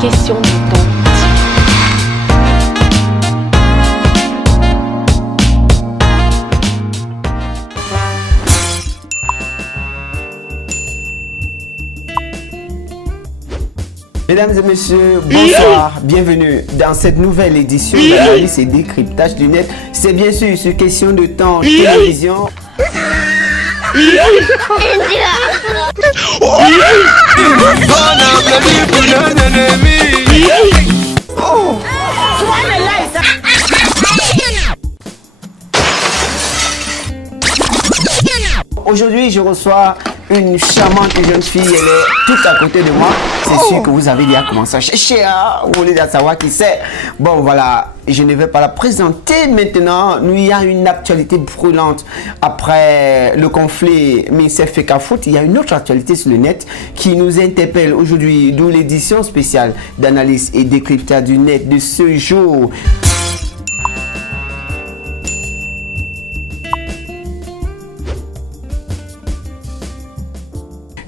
question de temps. Mesdames et messieurs, bonsoir, bienvenue dans cette nouvelle édition d'analyse et décryptage du net. C'est bien sûr sur question de temps, télévision. Aujourd'hui, je reçois une charmante jeune fille, elle est tout à côté de moi. C'est sûr que vous avez déjà commencé à chercher, hein? Vous voulez déjà savoir qui c'est. Bon, voilà, je ne vais pas la présenter maintenant. Il y a une actualité brûlante. Après le conflit MINSEF-FECAFOOT, il y a une autre actualité sur le net qui nous interpelle aujourd'hui, d'où l'édition spéciale d'analyse et décryptage du net de ce jour.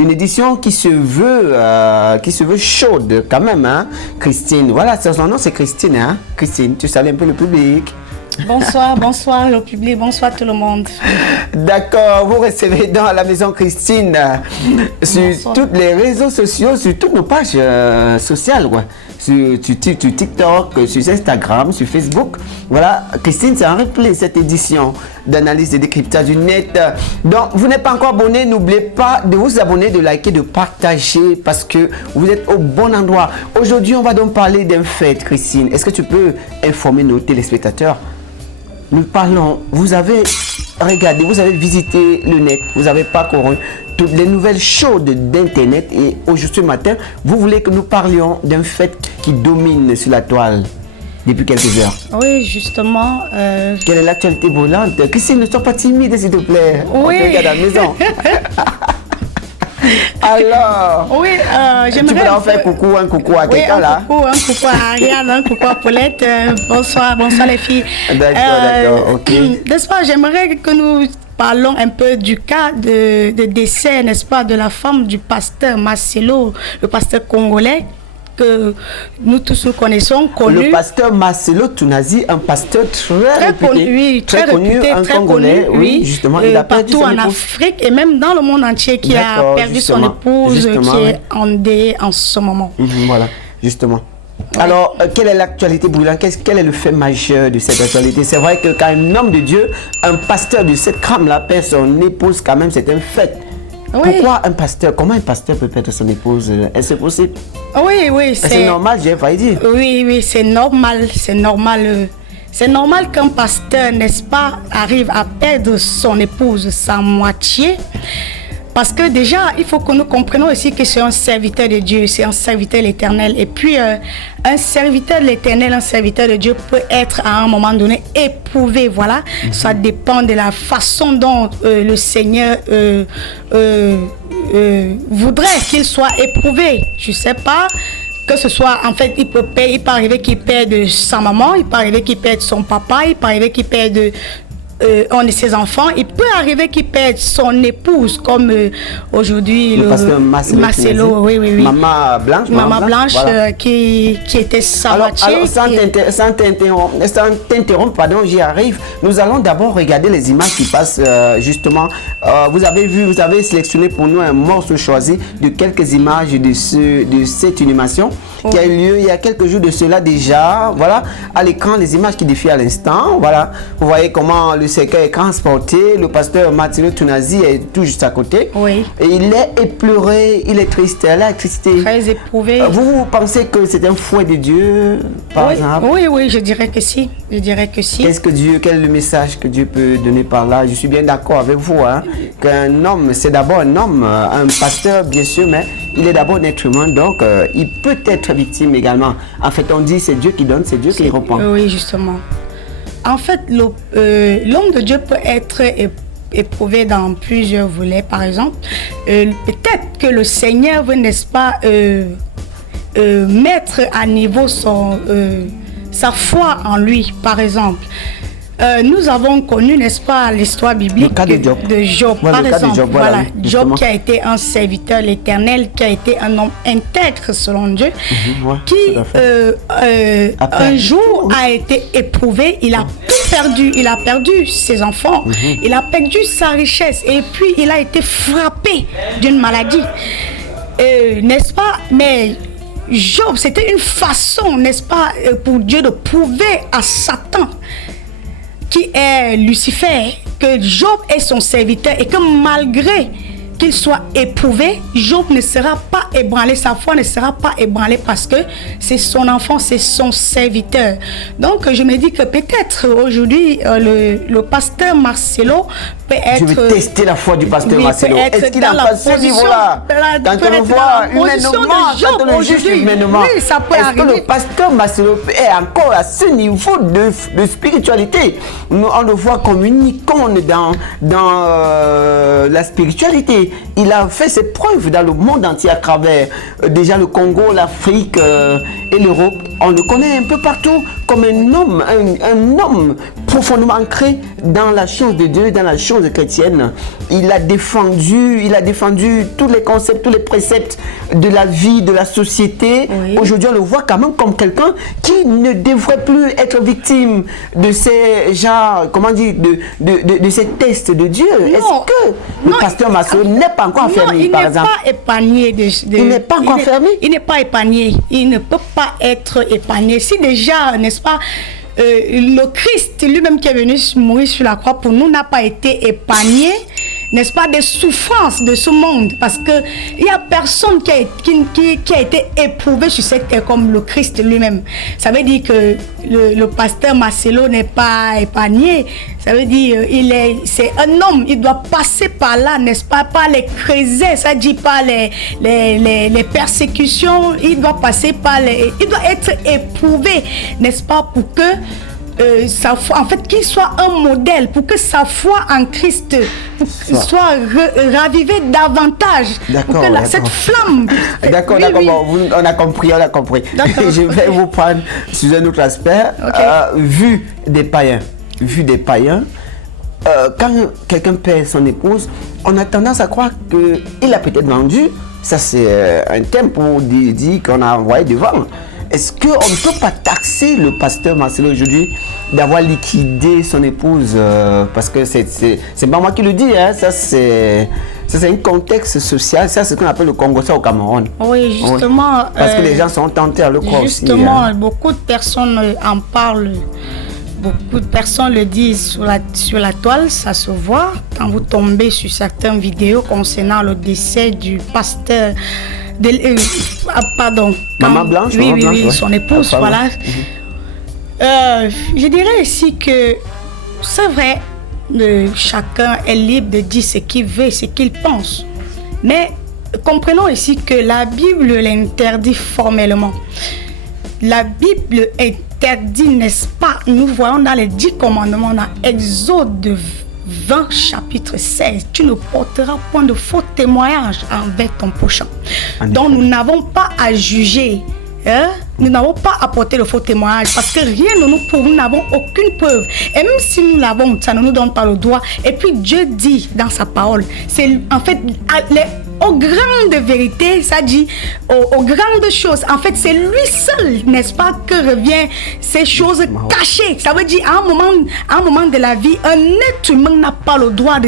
Une édition qui se veut chaude quand même, hein. Christine, voilà, son nom c'est Christine, hein. Christine, tu salue un peu le public. Bonsoir, bonsoir le public, bonsoir tout le monde. D'accord, vous recevez dans la maison Christine sur tous les réseaux sociaux, sur toutes nos pages sociales, ouais. Sur TikTok, sur Instagram, sur Facebook. Voilà, Christine, c'est un replay cette édition d'analyse et décryptage du net. Donc, vous n'êtes pas encore abonné, n'oubliez pas de vous abonner, de liker, de partager parce que vous êtes au bon endroit. Aujourd'hui, on va donc parler d'un fait, Christine. Est-ce que tu peux informer nos téléspectateurs? Nous parlons, vous avez regardé, vous avez visité le net, vous avez parcouru toutes les nouvelles chaudes d'Internet et aujourd'hui ce matin, vous voulez que nous parlions d'un fait qui domine sur la toile depuis quelques heures. Oui, justement. Quelle est l'actualité brûlante? Christine, ne sois pas timide s'il te plaît. Oui. On te regarde à la maison. Alors, oui, j'aimerais... Tu voudrais en faire un coucou à quelqu'un là? Un coucou à Ariane, un coucou à Paulette. Bonsoir les filles. D'accord, ok. N'est-ce pas, j'aimerais que nous parlons un peu du cas de décès, n'est-ce pas, de la femme du pasteur Marcelo, le pasteur congolais que nous tous nous connaissons, connu. Le pasteur Marcelo Tunazi, un pasteur très réputé, connu, oui, très réputé, un très Congolais, connu, oui, justement, il a perdu partout son en épouse. Afrique et même dans le monde entier qui a perdu son épouse, qui est endeuillée en ce moment. Voilà, justement. Ouais. Alors, quelle est l'actualité brûlante? Quel est le fait majeur de cette actualité? C'est vrai que quand un homme de Dieu, un pasteur de cette crame-là perd son épouse, quand même, c'est un fait. Oui. Pourquoi un pasteur? Comment un pasteur peut perdre son épouse? Est-ce possible? Oui, c'est normal, j'ai failli dire. Oui, c'est normal, c'est normal. C'est normal qu'un pasteur, n'est-ce pas, arrive à perdre son épouse sa moitié. Parce que déjà, il faut que nous comprenions aussi que c'est un serviteur de Dieu, c'est un serviteur de l'Éternel. Et puis, un serviteur de l'Éternel, un serviteur de Dieu peut être à un moment donné éprouvé, voilà. Ça dépend de la façon dont le Seigneur voudrait qu'il soit éprouvé. Je ne sais pas. Que ce soit, en fait, il peut arriver qu'il perde sa maman, il peut arriver qu'il perde son papa, il peut arriver qu'il perde un de ses enfants. Il peut arriver qu'il perde son épouse, comme aujourd'hui le pasteur Marcelo, oui. Maman Blanche, voilà. qui était sa moitié. Alors, sans t'interrompre, pardon, j'y arrive. Nous allons d'abord regarder les images qui passent justement. Vous avez sélectionné pour nous un morceau choisi de quelques images de cette animation qui a eu lieu il y a quelques jours de cela déjà. Voilà, à l'écran, les images qui défilent à l'instant. Voilà, vous voyez comment le cercueil est transporté. Le pasteur Marcelo Tunazi est tout juste à côté. Oui. Et il est éploré, il est triste, elle est attristé. Très éprouvé. Vous pensez que c'est un fouet de Dieu, par exemple? Oui, je dirais que si. Quel est le message que Dieu peut donner par là? Je suis bien d'accord avec vous, hein, qu'un homme, c'est d'abord un homme, un pasteur, bien sûr, mais il est d'abord un être humain, donc il peut être victime également. En fait, on dit c'est Dieu qui donne, c'est Dieu qui reprend. Oui, justement. En fait, l'homme de Dieu peut être éprouvé dans plusieurs volets, par exemple. Peut-être que le Seigneur veut, n'est-ce pas, mettre à niveau sa foi en lui, par exemple. nous avons connu, n'est-ce pas, l'histoire biblique de Job. Voilà, par exemple, Job, voilà, Job qui a été un serviteur de l'Éternel, qui a été un homme intègre selon Dieu, qui un jour a été éprouvé, il a tout perdu, il a perdu ses enfants, il a perdu sa richesse et puis il a été frappé d'une maladie, n'est-ce pas? Mais Job, c'était une façon, n'est-ce pas, pour Dieu de prouver à Satan, qui est Lucifer, que Job est son serviteur et que malgré qu'il soit éprouvé, Job ne sera pas ébranlé, sa foi ne sera pas ébranlée parce que c'est son enfant, c'est son serviteur. Donc je me dis que peut-être aujourd'hui le pasteur Marcelo peut être... Je vais tester la foi du pasteur Marcelo. Est-ce qu'il a pas ce niveau-là? Quand on le voit humainement, oui, ça peut arriver. Est-ce que le pasteur Marcelo est encore à ce niveau de spiritualité? On le voit comme une icône dans la spiritualité. Il a fait ses preuves dans le monde entier à travers déjà le Congo, l'Afrique et l'Europe. On le connaît un peu partout comme un homme profondément ancré dans la chose de Dieu, dans la chose chrétienne. Il a défendu tous les concepts, tous les préceptes de la vie, de la société. Oui. Aujourd'hui, on le voit quand même comme quelqu'un qui ne devrait plus être victime de ces de ces tests de Dieu. Est-ce que le pasteur Marcelo n'est pas encore enfermé, par exemple? Il n'est pas encore enfermé. Il n'est pas épargné. Il ne peut pas être épargné. Si déjà, n'est-ce pas, le Christ lui-même qui est venu mourir sur la croix pour nous n'a pas été épargné, n'est-ce pas, des souffrances de ce monde, parce que il y a personne qui a été éprouvé sur cette terre comme le Christ lui-même. Ça veut dire que le pasteur Marcelo n'est pas épargné. Ça veut dire c'est un homme, il doit passer par là, n'est-ce pas, par les creuset, ça dit pas les persécutions, il doit passer par il doit être éprouvé, n'est-ce pas, pour que sa foi, en fait, qu'il soit un modèle, pour que sa foi en Christ soit ravivée davantage. D'accord, pour que cette flamme. D'accord, oui. Bon, on a compris. Je vais vous prendre sur un autre aspect. Vu des païens, quand quelqu'un perd son épouse, on a tendance à croire qu'il a peut-être vendu. Ça, c'est un thème pour dire qu'on a envoyé devant. Est-ce qu'on ne peut pas taxer le pasteur Marcelo aujourd'hui d'avoir liquidé son épouse parce que c'est pas moi qui le dis, hein, ça c'est un contexte social, ça c'est ce qu'on appelle le Congo, ça au Cameroun. Oui, justement. Parce que les gens sont tentés à le croire aussi. Justement, beaucoup de personnes en parlent. Beaucoup de personnes le disent sur la toile, ça se voit quand vous tombez sur certaines vidéos concernant le décès du pasteur. Maman Blanche, oui, son épouse, voilà. Je dirais ici que c'est vrai, chacun est libre de dire ce qu'il veut, ce qu'il pense. Mais comprenons ici que la Bible l'interdit formellement. La Bible interdit, n'est-ce pas? Nous voyons dans les 10 commandements, dans Exode 20, chapitre 16, tu ne porteras point de faux témoignages envers ton prochain. Donc nous n'avons pas à juger, hein? Nous n'avons pas à porter le faux témoignage parce que rien ne nous prouve, nous n'avons aucune preuve. Et même si nous l'avons, ça ne nous donne pas le droit. Et puis Dieu dit dans sa parole, c'est en fait aux grandes vérités, ça dit aux grandes choses. En fait, c'est lui seul, n'est-ce pas, que revient ces choses cachées. Ça veut dire à un moment de la vie, un être humain n'a pas le droit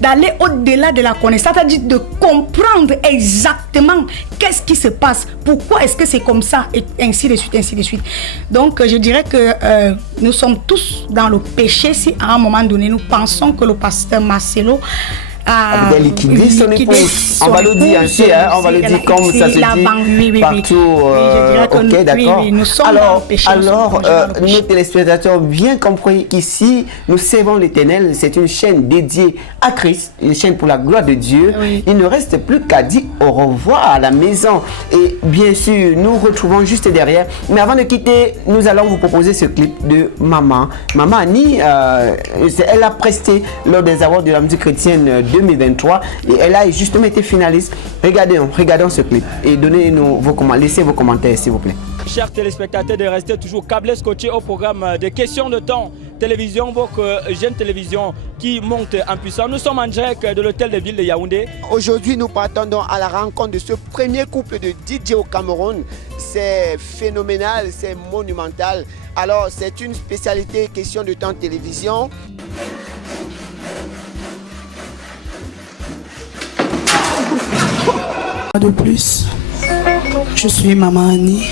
d'aller au-delà de la connaissance, c'est-à-dire de comprendre exactement qu'est-ce qui se passe, pourquoi est-ce que c'est comme ça, et ainsi de suite, ainsi de suite. Donc, je dirais que nous sommes tous dans le péché si à un moment donné, nous pensons que le pasteur Marcelo a liquidé son épouse. On va le dire ainsi, hein, on va le dire comme ça se dit partout. Ok, d'accord. Alors, nos téléspectateurs ont bien compris qu'ici, nous servons l'Éternel. C'est une chaîne dédiée à Christ, une chaîne pour la gloire de Dieu. Oui. Il ne reste plus qu'à dire au revoir à la maison. Et bien sûr, nous retrouvons juste derrière. Mais avant de quitter, nous allons vous proposer ce clip de Maman. Maman Annie, elle a presté lors des awards de la musique chrétienne 2023 et elle a justement été finaliste. Regardons ce clip et laissez vos commentaires s'il vous plaît. Chers téléspectateurs, de rester toujours câblés scotchés au programme de questions de temps télévision, votre jeune télévision qui monte en puissance. Nous sommes en direct de l'hôtel de ville de Yaoundé. Aujourd'hui, nous partons donc à la rencontre de ce premier couple de DJ au Cameroun. C'est phénoménal, c'est monumental. Alors, c'est une spécialité question de temps de télévision. De plus, je suis Maman Annie.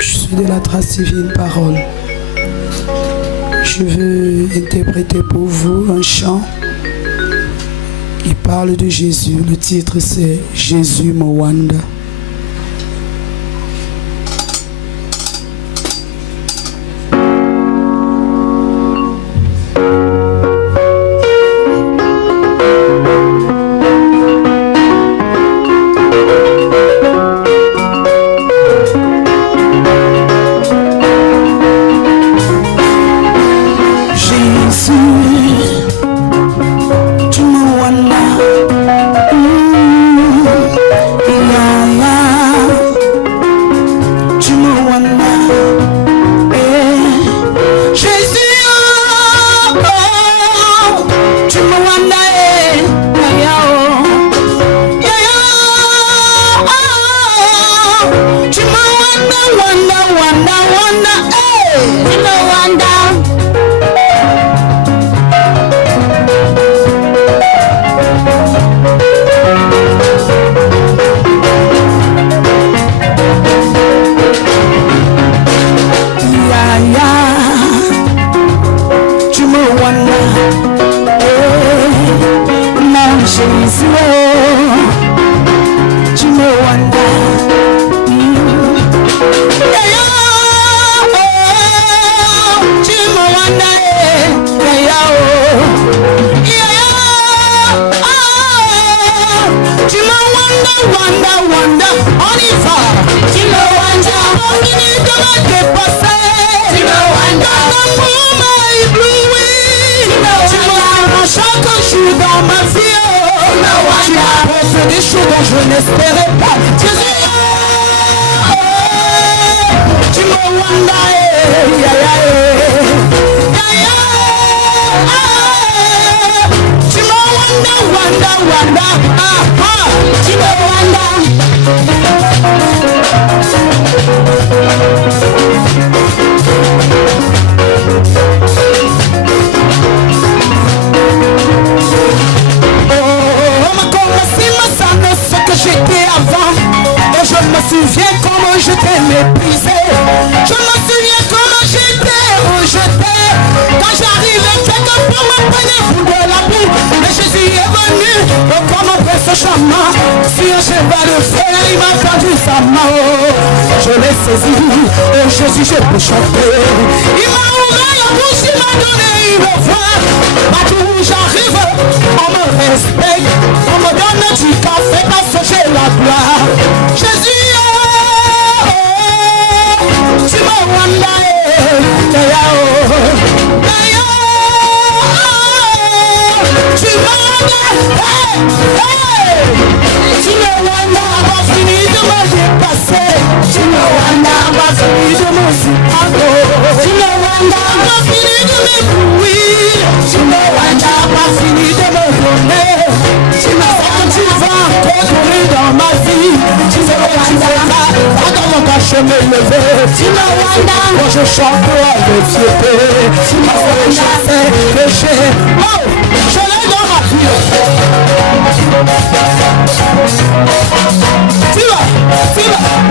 Je suis de la Trace Divine Parole. Je veux interpréter pour vous un chant. Il parle de Jésus. Le titre c'est Jésus Mwanda. Jésus, je peux chanter. Il m'a ouvert la bouche, il m'a donné une voix. Partout où j'arrive, on me respecte. On me donne du café parce que j'ai la gloire. Jésus, tu m'as wanda, tu m'as wanda, pas fini de me dépasser. Tu m'as wanda, pas fini de me souffrir. Tu m'as wanda, pas fini de m'éblouir. Tu m'as wanda, pas fini de me donner. Tu m'as wanda, tu vas contrôler dans ma vie. Tu m'as wanda, pas dans mon cachot me lever. Tu m'as wanda, quand je chante avec fierté. Tu m'as wanda, c'est péché. Oh, je l'ai dans ma vie. Tu vas,